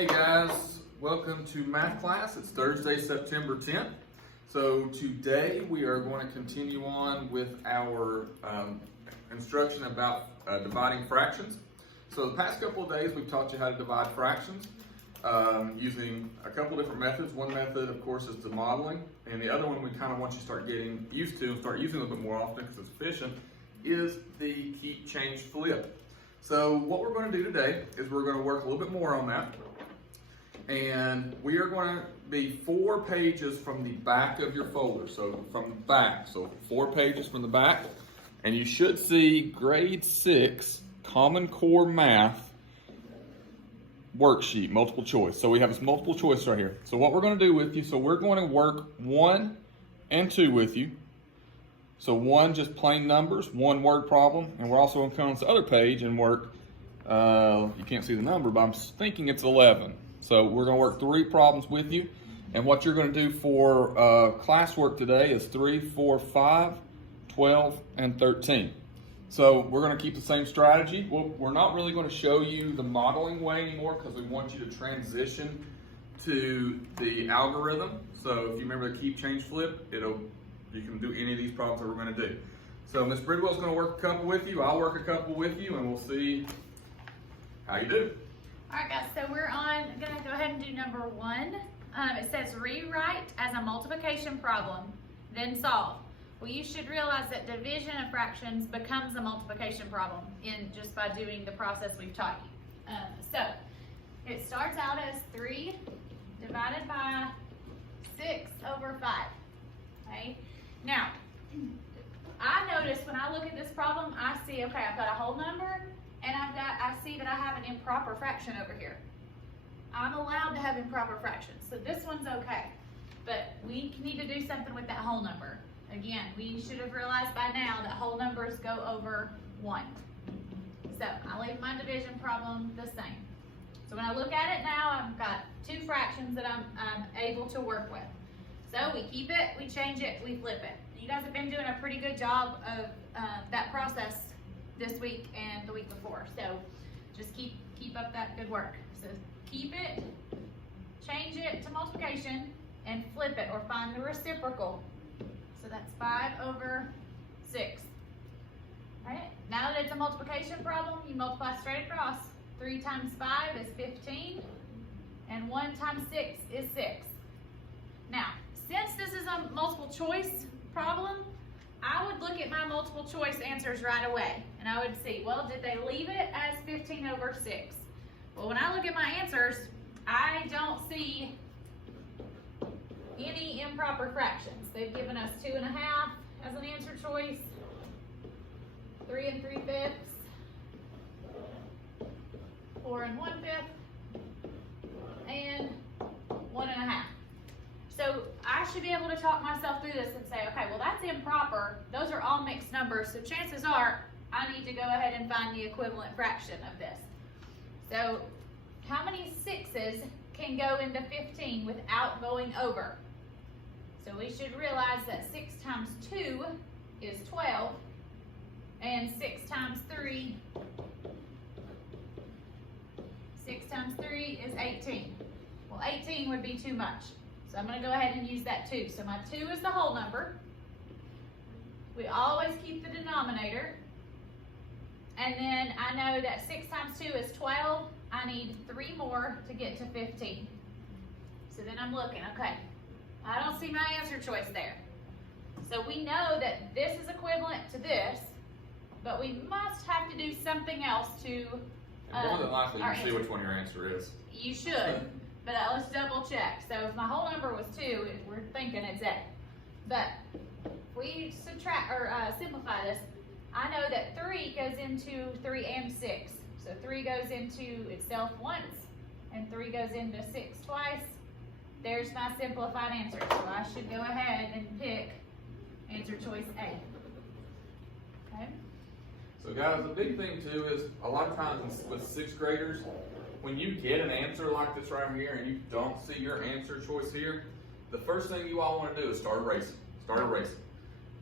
Hey guys, welcome to math class. It's Thursday, September 10th. So today we are going to continue on with our instruction about dividing fractions. So the past couple of days we've taught you how to divide fractions using a couple different methods. One method, of course, is the modeling, and the other one we kind of want you to start getting used to and start using a little bit more often because it's efficient, is the keep, change, flip. So what we're going to do today is we're going to work a little bit more on that. And we are going to be 4 pages from the back of your folder. So from the back, so 4 pages from the back. And you should see grade 6 Common Core Math worksheet, multiple choice. So we have this multiple choice right here. So what we're going to do with you, so we're going to work 1 and 2 with you. So 1, just plain numbers, 1 word problem. And we're also going to come on this other page and work, you can't see the number, but I'm thinking it's 11. So we're going to work 3 problems with you. And what you're going to do for classwork today is 3, 4, 5, 12, and 13. So we're going to keep the same strategy. We're not really going to show you the modeling way anymore because we want you to transition to the algorithm. So if you remember the keep, change, flip, you can do any of these problems that we're going to do. So Ms. Bridwell's going to work a couple with you. I'll work a couple with you, and we'll see how you do. All right, guys, so we're going to go ahead and do number 1. It says rewrite as a multiplication problem, then solve. Well, you should realize that division of fractions becomes a multiplication problem just by doing the process we've taught you. So it starts out as 3 divided by 6 over 5. Okay? Now, I notice when I look at this problem, I see, okay, I've got a whole number, and I see that I have an improper fraction over here. I'm allowed to have improper fractions, so this one's okay. But we need to do something with that whole number. Again, we should have realized by now that whole numbers go over 1. So I leave my division problem the same. So when I look at it now, I've got 2 fractions that I'm able to work with. So we keep it, we change it, we flip it. You guys have been doing a pretty good job of that process this week and the week before. So just keep up that good work. So keep it, change it to multiplication, and flip it or find the reciprocal. So that's 5 over 6. All right, now that it's a multiplication problem, you multiply straight across. 3 times 5 is 15, and 1 times 6 is 6. Now, since this is a multiple choice problem, I would look at my multiple choice answers right away, and I would see, well, did they leave it as 15 over 6? Well, when I look at my answers, I don't see any improper fractions. They've given us 2.5 as an answer choice, 3 3/5, 4 1/5, and 1.5. So I should be able to talk myself through this and say, okay, well, that's improper. Those are all mixed numbers, so chances are I need to go ahead and find the equivalent fraction of this. So how many 6's can go into 15 without going over? So we should realize that 6 times 2 is 12, and 6 times 3 is 18. Well, 18 would be too much. So I'm going to go ahead and use that 2. So my 2 is the whole number. We always keep the denominator. And then I know that 6 times 2 is 12. I need 3 more to get to 15. So then I'm looking, okay, I don't see my answer choice there. So we know that this is equivalent to this, but we must have to do something else to More than likely, you see which one your answer is. You should, but let's double check. So if my whole number was 2, we're thinking it's A. But if we subtract or simplify this, I know that 3 goes into 3 and 6. So 3 goes into itself once, and 3 goes into 6 twice. There's my simplified answer. So I should go ahead and pick answer choice A. Okay. So guys, the big thing too is a lot of times with 6th graders, when you get an answer like this right here and you don't see your answer choice here, the first thing you all want to do is start erasing.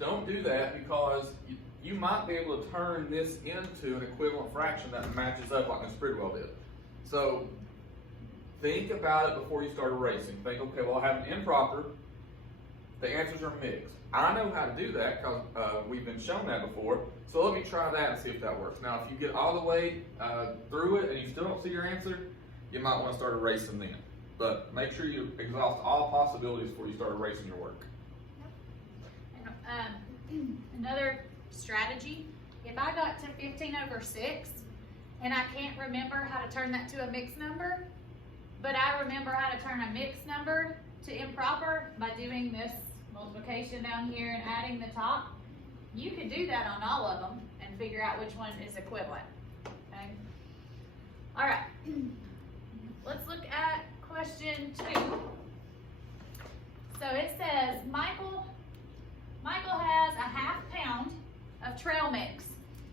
Don't do that because you might be able to turn this into an equivalent fraction that matches up like Ms. Bridwell did. So think about it before you start erasing. Think, okay, well, I have an improper. The answers are mixed. I know how to do that because we've been shown that before. So let me try that and see if that works. Now, if you get all the way through it and you still don't see your answer, you might want to start erasing then. But make sure you exhaust all possibilities before you start erasing your work. Another strategy, if I got to 15/6 and I can't remember how to turn that to a mixed number, but I remember how to turn a mixed number to improper by doing this multiplication down here and adding the top, you could do that on all of them and figure out which one is equivalent. Okay. All right. Let's look at question 2. So it says Michael has a ½ pound of trail mix.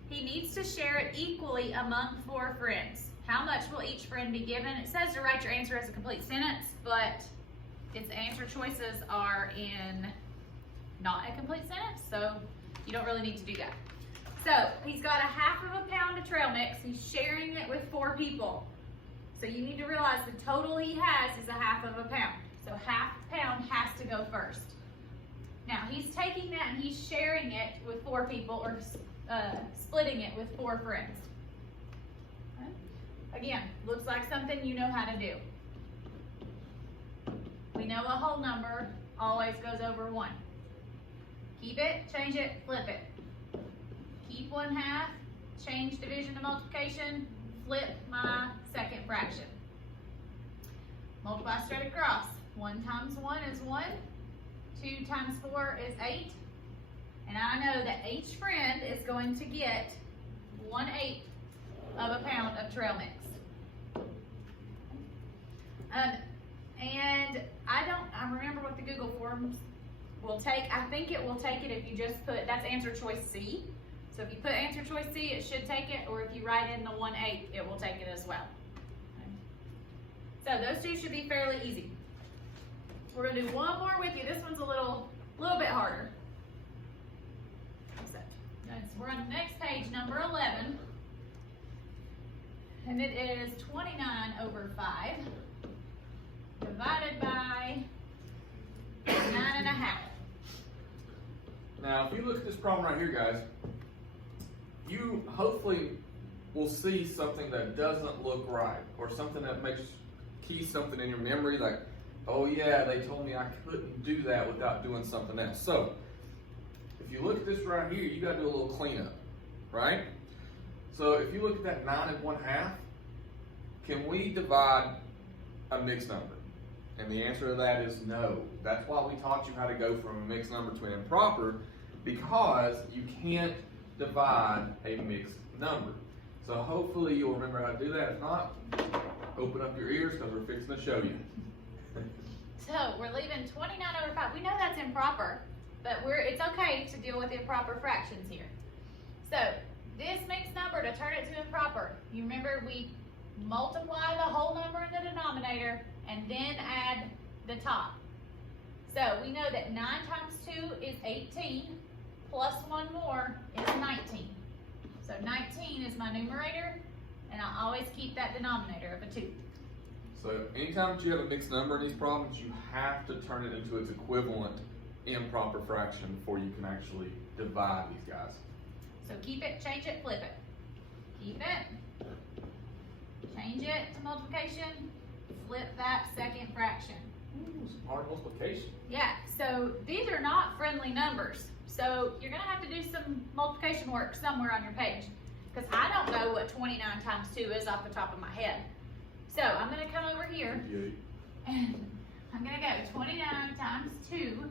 He needs to share it equally among 4 friends. How much will each friend be given? It says to write your answer as a complete sentence, but its answer choices are in not a complete sentence, so you don't really need to do that. So he's got a ½ pound of trail mix. He's sharing it with 4 people. So you need to realize the total he has is a ½ pound. So ½ pound has to go first. Now he's taking that and he's sharing it with 4 people, or splitting it with 4 friends. Okay. Again, looks like something you know how to do. We know a whole number always goes over 1. Keep it, change it, flip it. Keep 1/2, change division to multiplication, flip my second fraction. Multiply straight across. 1 times 1 is 1. 2 times 4 is 8. And I know that each friend is going to get 1/8 of a pound of trail mix. And I remember what the Google Forms will take. I think it will take it if you just put, that's answer choice C. So if you put answer choice C, it should take it, or if you write in the 1/8, it will take it as well. Okay. So those 2 should be fairly easy. We're gonna do one more with you. This one's a little bit harder. So, we're on the next page, number 11. And it is 29/5 divided by 9½. Now, if you look at this problem right here, guys, you hopefully will see something that doesn't look right, or something that makes key something in your memory, like, oh yeah, they told me I couldn't do that without doing something else. So, if you look at this right here, you gotta do a little cleanup, right? So if you look at that 9 1/2, can we divide a mixed number? And the answer to that is no. That's why we taught you how to go from a mixed number to an improper, because you can't divide a mixed number. So hopefully you'll remember how to do that. If not, open up your ears because we're fixing to show you. So we're leaving 29/5. We know that's improper, but it's okay to deal with improper fractions here. So this mixed number, to turn it to improper, you remember we multiply the whole number in the denominator and then add the top. So we know that 9 times 2 is 18, plus 1 more is 19. So 19 is my numerator, and I always keep that denominator of a 2. So anytime that you have a mixed number in these problems, you have to turn it into its equivalent improper fraction before you can actually divide these guys. So keep it, change it, flip it. Keep it, change it to multiplication, flip that second fraction. Ooh, some hard multiplication. Yeah, so these are not friendly numbers. So you're gonna have to do some multiplication work somewhere on your page, because I don't know what 29 times 2 is off the top of my head. So I'm gonna come over here, and I'm gonna go 29 times 2,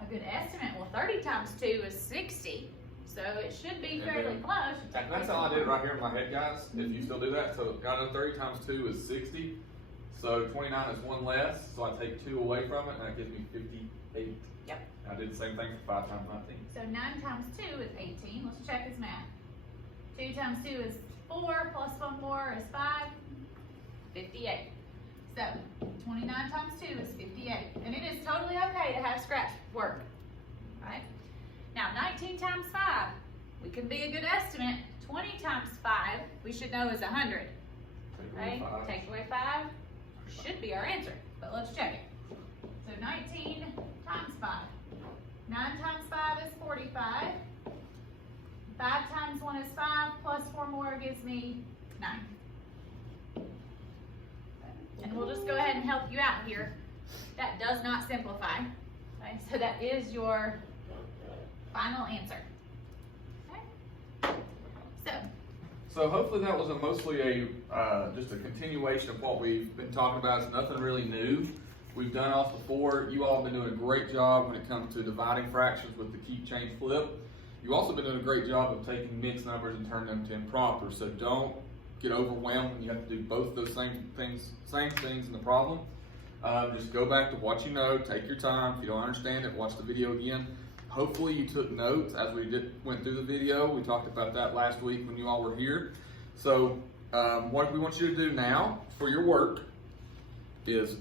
a good estimate. Well, 30 times 2 is 60, so it should be fairly close. And that's how I did it right here in my head, guys, if you still do that. So I know 30 times 2 is 60, so 29 is 1 less, so I take 2 away from it, and that gives me 58. Yep. I did the same thing for 5 times 19. So 9 times 2 is 18. Let's check his math. 2 times 2 is 4, plus 1 more is 5, 58. So 29 times 2 is 58. And it is totally okay to have scratch work. Right? Now 19 times 5, we can be a good estimate. 20 times 5, we should know is 100. Take away Right? 5. Take away 5, should should be our answer, but let's check it. So 19 times 5. 9 times 5 is 45. 5 times 1 is 5, plus 4 more gives me 9. And we'll just go ahead and help you out here. That does not simplify. Okay, so that is your final answer. Okay. So hopefully that was mostly just a continuation of what we've been talking about. It's nothing really new. We've done all before. You all have been doing a great job when it comes to dividing fractions with the keep, change, flip. You've also been doing a great job of taking mixed numbers and turning them to improper. So don't get overwhelmed when you have to do both of those same things in the problem. Just go back to what you know, take your time. If you don't understand it, watch the video again. Hopefully you took notes as we went through the video. We talked about that last week when you all were here. So what we want you to do now for your work is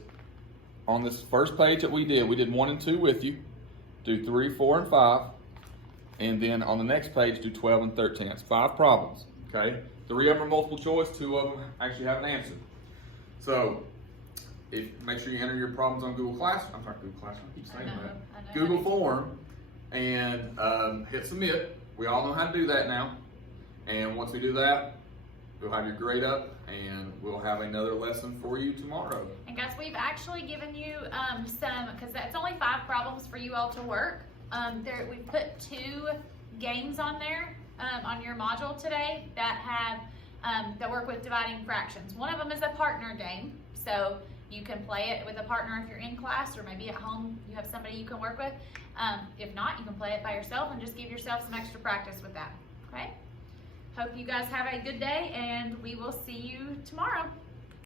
on this first page that we did 1 and 2 with you. Do 3, 4, and 5. And then on the next page, do 12 and 13. That's 5 problems, okay? 3 of them are multiple choice, 2 of them actually have an answer. So make sure you enter your problems on Google Classroom. I'm sorry, Google Classroom, I keep saying that. Google Form, and hit submit. We all know how to do that now. And once we do that, we'll have your grade up, and we'll have another lesson for you tomorrow. And guys, we've actually given you some, because that's only 5 problems for you all to work. We've put 2 games on there on your module today that have that work with dividing fractions. One of them is a partner game, so you can play it with a partner if you're in class, or maybe at home you have somebody you can work with. If not, you can play it by yourself and just give yourself some extra practice with that. Okay? Hope you guys have a good day, and we will see you tomorrow.